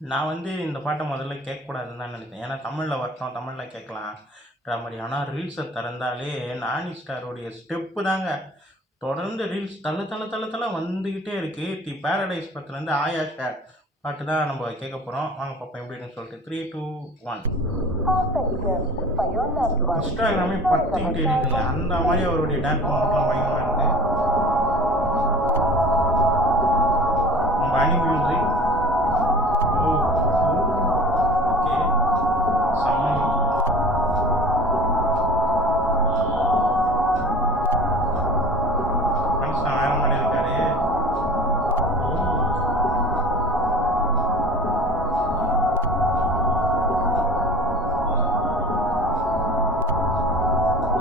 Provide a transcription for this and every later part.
நான் வந்து இந்த பாட்ட முதல்ல கேட்கக்கூடாதுன்னு தான் நினைச்சேன். ஏன்னா தமிழ்ல வரட்டும், தமிழ்ல கேட்கலான்ற மாரி. ஆனா ரீல்ஸ திறந்தாலே நானி ஸ்டாருடைய ஸ்டெப்பு தாங்க. தொடர்ந்து ரீல்ஸ் தள்ள தள்ள தள்ள தள்ள வந்துகிட்டே இருக்கு. தி பாரடைஸ் படத்துலேருந்து ஆயா ஷேர் பாட்டு தான் நம்ம கேட்க போறோம். வாங்க பார்ப்போம் எப்படின்னு சொல்லிட்டு. 3, 2, 1. இன்ஸ்டாகிராமே பத்திக்கிட்டு இருக்குங்க. அந்த மாரி அவருடைய டான்ஸ் மூவ்மெண்ட்லாம் பயங்கரமா இருக்கு. நம்ம அனி மியூசிக். ஓ! ஓகே. செம்ம. மனுஷன் வேற மாரி இருக்காரு. ஓ!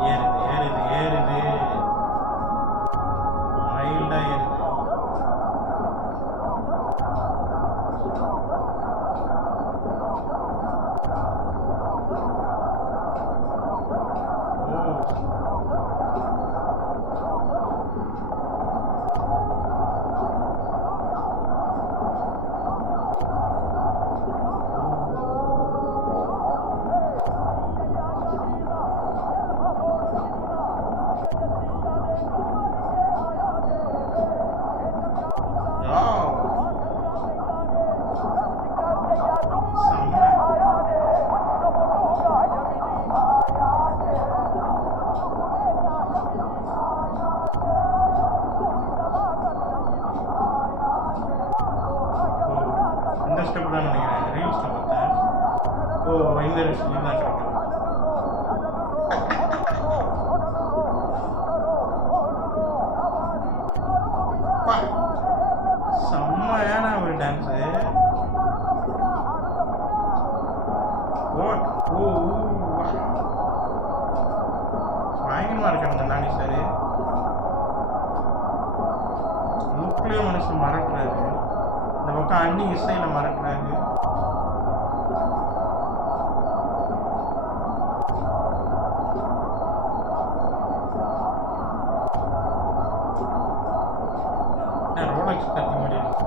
ஏறுது, ஏறுது, ஏறுது. மைல்டா ஏறுது. ஓ! வாவ்! செம்ம. ஓ! இந்த ஸ்டெப் தான் நினைக்கிறேன். ரீல்ஸ்ல பார்த்தேன். ஓ! இந்த இதுதான் கரெக்ட். அப்பா! செம்மையான ஒரு டான்ஸு. ஓ! ஓ! வா! பயங்கரமா இருக்காங்க இந்த நானி சாரு. லுக்லயே மனுஷன் மறக்கிறாரு. இந்த பக்கம் அண்ணி இசையில மறக்கிறாரு. ரோலக்ஸ் கத்தி மாதிரி இருக்கு.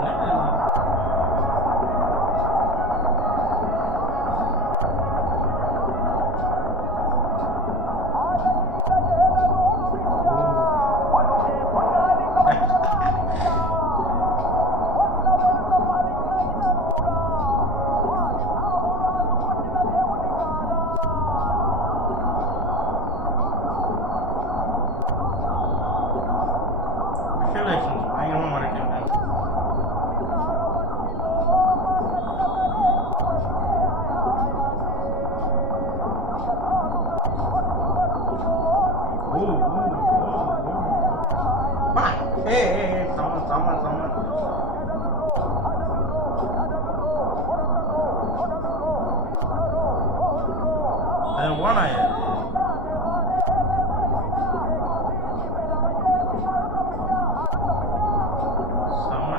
என்னது இது? விஷுவலைசேஷன்ஸ் பயங்கரமா மறக்கிறாங்க. ஓ! ஓ! ஓ! ஓ! அப்பா! ஏய் ஏய் ஏய் செம்ம செம்ம செம்ம. அது ஓனாயா அது? செம்ம.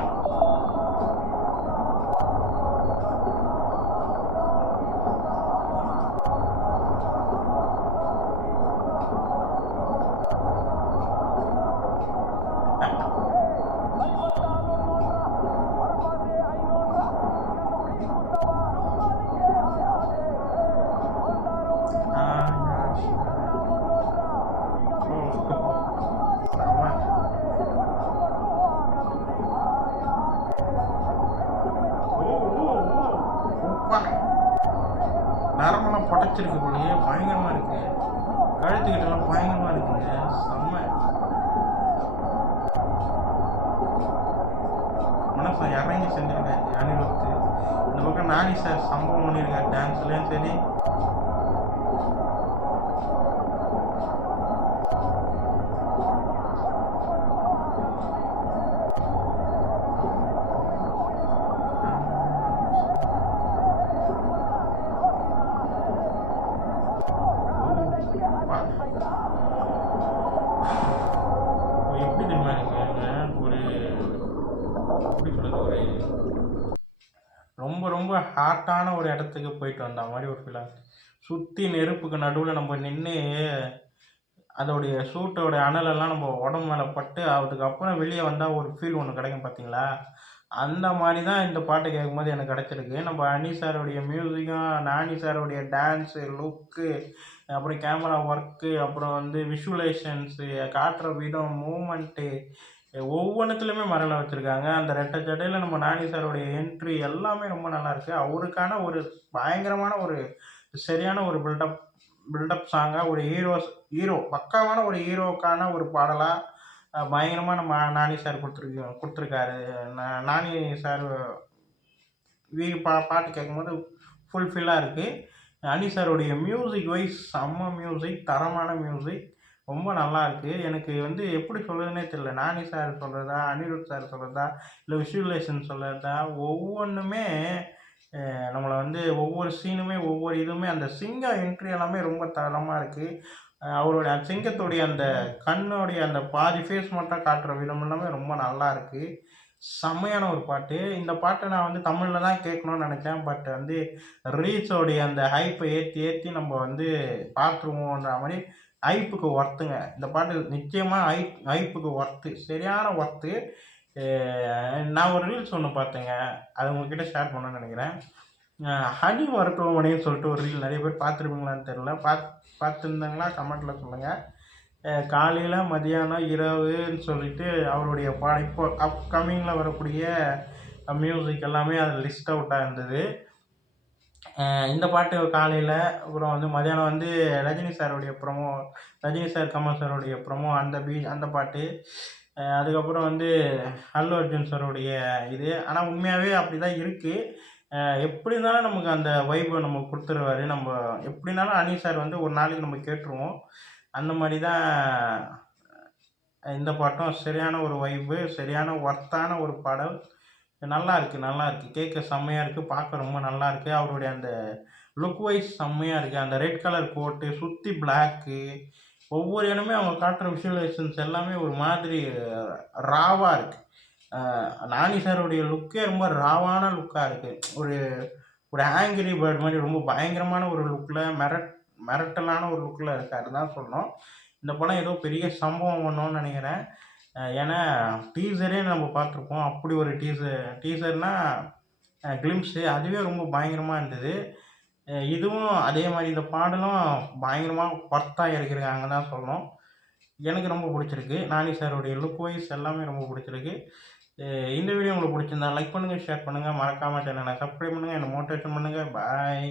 ஆயா ஷேர். ஓ! செம்ம. ஓ! ஓ! ஓ! அப்பா! நரம்பெல்லாம் படைச்சிருக்கு போலயே. பயங்கரமா இருக்கு. கழுத்துக்கிட்டலாம் பயங்கரமா இருக்குங்க. செம்ம. மனுஷன் இறங்கி செஞ்சிருக்காரு அனிருத்து. இந்த பக்கம் நானி சார் சம்பவம் பண்ணியிருக்காரு டான்ஸ்லயும் சரி. ஓ! அப்பா! தெரியுமா இருக்குங்க, ஒரு எப்படி சொல்றது, ஒரு ரொம்ப ரொம்ப ஹாட்டான ஒரு இடத்துக்கு போயிட்டு வந்த மாதிரி ஒரு ஃபீல் ஆகுது. சுற்றி நெருப்புக்கு நடுவில் நம்ம நின்று அதோடைய சூட்டோட அனலெல்லாம் நம்ம உடம்பு மேலே பட்டு அதுக்கப்புறம் வெளியே வந்தால் ஒரு ஃபீல் ஒன்று கிடைக்கும் பார்த்தீங்களா? அந்த மாரி தான் இந்த பாட்டு கேட்கும்போது எனக்கு கிடைச்சிருக்கு. நம்ம அனி சாருடைய மியூசிக்கும், நானி சாருடைய டான்ஸு, லுக்கு, அப்புறம் கேமரா ஒர்க்கு, அப்புறம் வந்து விஷுவலைசேஷன்ஸு, காட்டுற விதம், மூவ்மெண்ட்டு ஒவ்வொன்னுத்துலயுமே மிரள வச்சிருக்காங்க. அந்த ரெட்டை ஜடையில நம்ம நானி சாருடைய என்ட்ரி எல்லாமே ரொம்ப நல்லாயிருக்கு. அவருக்கான ஒரு பயங்கரமான ஒரு சரியான ஒரு பில்டப் சாங்கா ஒரு ஹீரோ பக்காவான ஒரு ஹீரோவுக்கான ஒரு பாடலா பயங்கரமா நம்ம நானி சார் குடுத்துருக்காரு. நானி சார் பாட்டு கேட்கும்போது ஃபுல்ஃபில்லாக இருக்குது. அனி சாருடைய மியூசிக் வைஸ் செம்ம மியூசிக், தரமான மியூசிக். ரொம்ப நல்லா இருக்குது. எனக்கு வந்து எப்படி சொல்றதுன்னே தெரியல. நானி சார் சொல்றதா, அனிருத் சார் சொல்றதா, இல்ல விஷுவலைசேஷன் சொல்றதா, ஒவ்வொன்னுமே நம்மள வந்து ஒவ்வொரு சீனுமே, ஒவ்வொரு இதுவுமே அந்த சிங்கம் என்ட்ரி எல்லாமே ரொம்ப தரமா இருக்கு. அவருடைய சிங்கத்துடைய அந்த கண்ணுடைய அந்த பாதி ஃபேஸ் மட்டும் காட்டுற விதம் எல்லாமே ரொம்ப நல்லா இருக்கு. செம்மையான ஒரு பாட்டு. இந்த பாட்ட நான் வந்து தமிழ்ல தான் கேட்கணும்னு நெனச்சேன். பட் வந்து ரீல்ஸோடைய அந்த ஹைப்ப ஏத்தி ஏத்தி நம்ம வந்து பார்த்துருவோன்ற மாரி ஹைப்புக்கு ஒர்த்துங்க. இந்த பாட்டு நிச்சயமா ஹைப்புக்கு ஒர்த்து. சரியான ஒர்த்து. அ நான் ஒரு ரீல்ஸ் ஒண்ணு பார்த்தேங்க. அத உங்ககிட்ட ஷேர் பண்ணணும்னு நெனைக்கிறேன். ஹனி மருத்துவமனைன்னு சொல்லிட்டு ஒரு ரீல் நெறைய பேர் பார்த்துருப்பீங்களான்னு தெரியல. பார்த்துருந்தீங்களா கமெண்ட்ல சொல்லுங்க. காலையில, மதியானம், இரவுன்னு சொல்லிட்டு அவருடைய இப்போ அப்கமிங்ல வரக்கூடிய மியூசிக் எல்லாமே அதில லிஸ்ட் அவுட்டா இருந்தது. இந்த பாட்டு காலையில, அப்புறம் வந்து மதியானம் வந்து ரஜினி சாருடைய ப்ரொமோ, ரஜினி சார், கமல் சாருடைய ப்ரொமோ அந்த பாட்டு. அதுக்கப்புறம் வந்து அல்லு அர்ஜுன் சாருடைய இது. ஆனா உண்மையாவே அப்படிதான் இருக்கு. எப்படி இருந்தாலும் நமக்கு அந்த வைப நமக்கு குடுத்துருவாரு. நம்ம எப்படி இருந்தாலும் அனி சார் வந்து ஒரு நாளைக்கு நம்ம கேட்டுருவோம். அந்த மாரி தான் இந்த பாட்டும் சரியான ஒரு வைபு, சரியான ஒர்த்தான ஒரு பாடல். நல்லா இருக்கு, நல்லா இருக்கு. கேட்க செம்மையா இருக்கு. பார்க்க ரொம்ப நல்லா இருக்கு. அவருடைய அந்த லுக் வைஸ் செம்மையா இருக்கு. அந்த ரெட் கலர் கோட்டு, சுத்தி பிளாக்கு, ஒவ்வொரு இடமே அவங்க காட்டுற விஷுவலைசேஷன்ஸ் எல்லாமே ஒரு மாதிரி ராவா இருக்கு. நானி சாருடைய லுக்கே ரொம்ப ராவான லுக்கா இருக்கு. ஒரு ஒரு ஆங்கிரி பேர்ட் மாரி ரொம்ப பயங்கரமான ஒரு லுக்ல மிரட்டலான ஒரு லுக்ல இருக்காருன்னு தான் சொல்லணும். இந்த படம் ஏதோ பெரிய சம்பவம் பண்ணும்னு நெனைக்கிறேன். ஏன்னா டீசரே நம்ம பார்த்துருப்போம். அப்படி ஒரு டீசர்னா கிளிம்ஸு அதுவே ரொம்ப பயங்கரமா இருந்தது. இதுவும் அதே மாரி இந்த பாடலும் பயங்கரமா ஒர்த்தா இறக்கியிருக்காங்கன்னு தான் சொல்லணும். எனக்கு ரொம்ப புடிச்சிருக்கு. நானி சாருடைய லுக் வைஸ் எல்லாமே ரொம்ப புடிச்சிருக்கு. இந்த வீடியோ உங்களுக்கு புடிச்சிருந்தா லைக் பண்ணுங்க, ஷேர் பண்ணுங்க. மறக்காம சேனலை சப்ஸ்கிரைப் பண்ணுங்க. என்ன மோட்டிவேஷன் பண்ணுங்க. பாய்.